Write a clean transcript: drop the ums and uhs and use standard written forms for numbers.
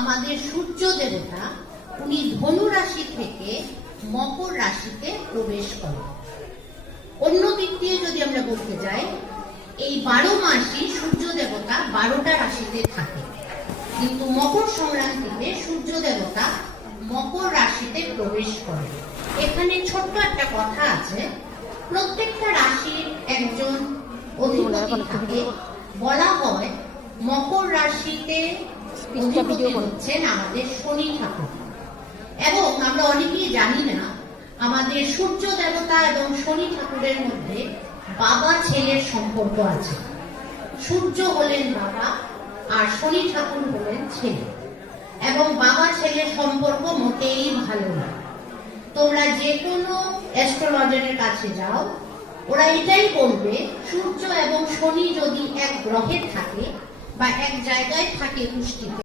আমাদের সূর্য দেবতা উনি ধনু রাশি থেকে মকর রাশিতে প্রবেশ করেন। অন্য দিক দিয়ে যদি আমরা বলতে যাই, এই 12 মাসই সূর্য দেবতা 12টা রাশিতে থাকে, কিন্তু মকর সংক্রান্তিতে সূর্য দেবতা মকর রাশিতে প্রবেশ করেন। এখানে ছোট্ট একটা কথা আছে, প্রত্যেকটা রাশির একজন অধিপতি থাকে। বলা হয় মকর রাশিতে অধিপতি হচ্ছেন আমাদের শনি ঠাকুর, এবং আমরা অনেকেই জানি না আমাদের সূর্য দেবতা এবং শনি ঠাকুরের মধ্যে বাবা ছেলের সম্পর্ক আছে। সূর্য হলেন বাবা আর শনি ঠাকুর হলেন ছেলে, এবং বাবা ছেলের সম্পর্ক মোটেই ভালো না। তোমরা যে কোনো অ্যাস্ট্রোলজারের কাছে যাও, ওরা এটাই বলবে সূর্য এবং শনি যদি এক গ্রহে থাকে বা এক জায়গায় থাকে কুষ্টিতে,